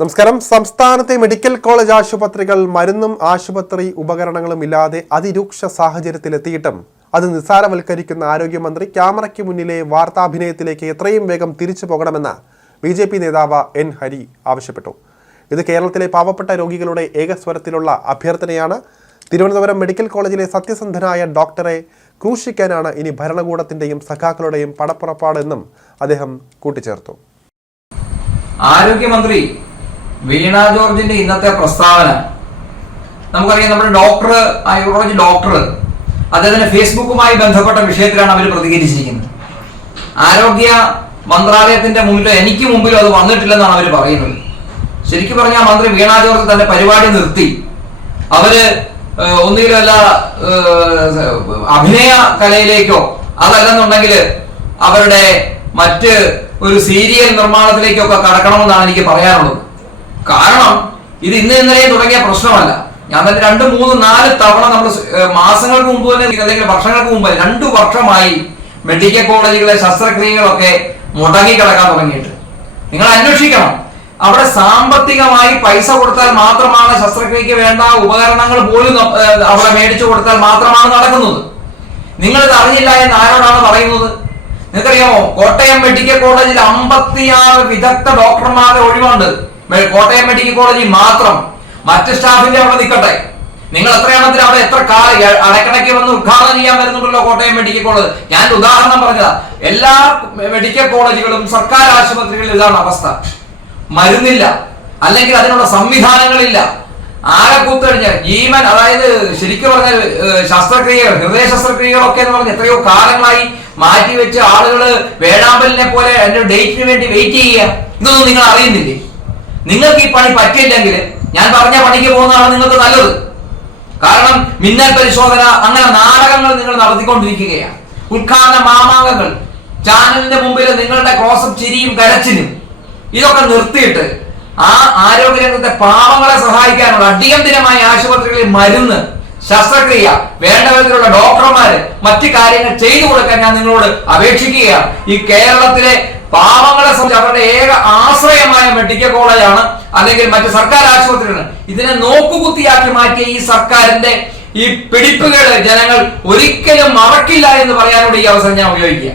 നമസ്കാരം. സംസ്ഥാനത്തെ medical college ആശുപത്രികൾ മരുന്നും ആശുപത്രി ഉപകരണങ്ങളും ഇല്ലാതെ അതിരൂക്ഷ സാഹചര്യത്തിലെത്തിയിട്ടും അത് നിസ്സാരവൽക്കരിക്കുന്ന ആരോഗ്യമന്ത്രി ക്യാമറയ്ക്ക് മുന്നിലെ വാർത്താഭിനയത്തിലേക്ക് എത്രയും വേഗം തിരിച്ചു പോകണമെന്ന് BJP നേതാവ് N. ഹരി ആവശ്യപ്പെട്ടു. ഇത് കേരളത്തിലെ പാവപ്പെട്ട രോഗികളുടെ ഏകസ്വരത്തിലുള്ള അഭ്യർത്ഥനയാണ്. തിരുവനന്തപുരം മെഡിക്കൽ കോളേജിലെ സത്യസന്ധനായ ഡോക്ടറെ ക്രൂശിക്കാനാണ് ഇനി ഭരണകൂടത്തിന്റെയും സഖാക്കളുടെയും പടപ്പുറപ്പാടെന്നും അദ്ദേഹം കൂട്ടിച്ചേർത്തു. ആരോഗ്യമന്ത്രി വീണ ജോർജിന്റെ ഇന്നത്തെ പ്രസ്താവന നമുക്കറിയാം. നമ്മുടെ ഡോക്ടർ, യൂറോളജി ഡോക്ടർ, അദ്ദേഹത്തിന്റെ ഫേസ്ബുക്കുമായി ബന്ധപ്പെട്ട വിഷയത്തിലാണ് അവർ പ്രതികരിച്ചിരിക്കുന്നത്. ആരോഗ്യ മന്ത്രാലയത്തിന്റെ മുമ്പിലോ എനിക്ക് മുമ്പിലോ അത് വന്നിട്ടില്ലെന്നാണ് അവർ പറയുന്നത്. ശരിക്കും പറഞ്ഞാൽ മന്ത്രി വീണ ജോർജ് തന്റെ പരിപാടി നിർത്തി അവര് ഒന്നുകിലല്ല അഭിനയ കലയിലേക്കോ അതല്ലെന്നുണ്ടെങ്കിൽ അവരുടെ മറ്റ് ഒരു സീരിയൽ നിർമ്മാണത്തിലേക്കൊക്കെ കടക്കണമെന്നാണ് എനിക്ക് പറയാനുള്ളത്. കാരണം ഇത് ഇന്നലെയും തുടങ്ങിയ പ്രശ്നമല്ല. ഞാൻ തന്നെ 2, 3, 4 തവണ നമ്മൾ മാസങ്ങൾക്ക് മുമ്പ് തന്നെ അല്ലെങ്കിൽ വർഷങ്ങൾക്ക് മുമ്പ് 2 വർഷമായി മെഡിക്കൽ കോളേജുകളിലെ ശസ്ത്രക്രിയകളൊക്കെ മുടങ്ങിക്കിടക്കാൻ തുടങ്ങിയിട്ട്. നിങ്ങൾ അന്വേഷിക്കണം, അവിടെ സാമ്പത്തികമായി പൈസ കൊടുത്താൽ മാത്രമാണ് ശസ്ത്രക്രിയക്ക് വേണ്ട ഉപകരണങ്ങൾ പോലും അവിടെ മേടിച്ചു കൊടുത്താൽ മാത്രമാണ് നടക്കുന്നത്. നിങ്ങളിത് അറിഞ്ഞില്ല എന്ന് ആരോടാണ് പറയുന്നത്? നിങ്ങൾക്കറിയാമോ, കോട്ടയം മെഡിക്കൽ കോളേജിൽ 56 വിദഗ്ധ ഡോക്ടർമാരുടെ ഒഴിവുണ്ട്. കോട്ടയം മെഡിക്കൽ കോളേജിൽ മാത്രം. മറ്റ് സ്റ്റാഫിന്റെ അവിടെ നിൽക്കട്ടെ. നിങ്ങൾ എത്രയാണത്തിന് അവിടെ എത്ര അടക്കണയ്ക്ക് വന്ന് ഉദ്ഘാടനം ചെയ്യാൻ വരുന്നുണ്ടല്ലോ കോട്ടയം മെഡിക്കൽ കോളേജ്. ഞാൻ ഉദാഹരണം പറഞ്ഞതാ. എല്ലാ മെഡിക്കൽ കോളേജുകളും സർക്കാർ ആശുപത്രികളിൽ ഇതാണ് അവസ്ഥ. മരുന്നില്ല, അല്ലെങ്കിൽ അതിനുള്ള സംവിധാനങ്ങളില്ല. ആകെ കൂത്തടിഞ്ഞ ജീവൻ, അതായത് ശരിക്കും പറഞ്ഞാൽ ശസ്ത്രക്രിയകൾ, ഹൃദയ ശസ്ത്രക്രിയകളൊക്കെ എന്ന് പറഞ്ഞാൽ എത്രയോ കാലങ്ങളായി മാറ്റിവെച്ച് ആളുകൾ വേഴാമ്പലിനെ പോലെ അതിന്റെ ഡേറ്റിന് വേണ്ടി വെയിറ്റ് ചെയ്യുക. ഇതൊന്നും നിങ്ങൾ അറിയുന്നില്ലേ? നിങ്ങൾക്ക് ഈ പണി പറ്റിയില്ലെങ്കിൽ ഞാൻ പറഞ്ഞ പണിക്ക് പോകുന്നതാണ് നിങ്ങൾക്ക് നല്ലത്. കാരണം മിന്നൽ പരിശോധന, അങ്ങനെ നാടകങ്ങൾ നിങ്ങൾ നടത്തിക്കൊണ്ടിരിക്കുകയാണ്. ഉദ്ഘാടന മാമാങ്കങ്ങൾ, ചാനലിന്റെ മുമ്പിൽ നിങ്ങളുടെ ക്ലോസപ്പ് ചിരിയും കരച്ചിലും ഇതൊക്കെ നിർത്തിയിട്ട് ആ ആരോഗ്യരംഗത്തെ പാവങ്ങളെ സഹായിക്കാനുള്ള അടിയന്തിരമായ ആശുപത്രികളിൽ മരുന്ന്, ശസ്ത്രക്രിയ, വേണ്ട വിധത്തിലുള്ള ഡോക്ടർമാര്, മറ്റു കാര്യങ്ങൾ ചെയ്തു കൊടുക്കാൻ ഞാൻ നിങ്ങളോട് അപേക്ഷിക്കുകയാണ്. ഈ കേരളത്തിലെ പാവങ്ങളെ സംബന്ധിച്ച് അവരുടെ ഏക ആശ്രയമായ മെഡിക്കൽ കോളേജാണ്, അല്ലെങ്കിൽ മറ്റ് സർക്കാർ ആശുപത്രികളാണ്. ഇതിനെ നോക്കുകുത്തിയാക്കി മാറ്റിയ ഈ സർക്കാരിന്റെ ഈ പിടിപ്പുകള് ജനങ്ങൾ ഒരിക്കലും മറക്കില്ല എന്ന് പറയാനോട് ഈ അവസരം ഞാൻ ഉപയോഗിക്കുക.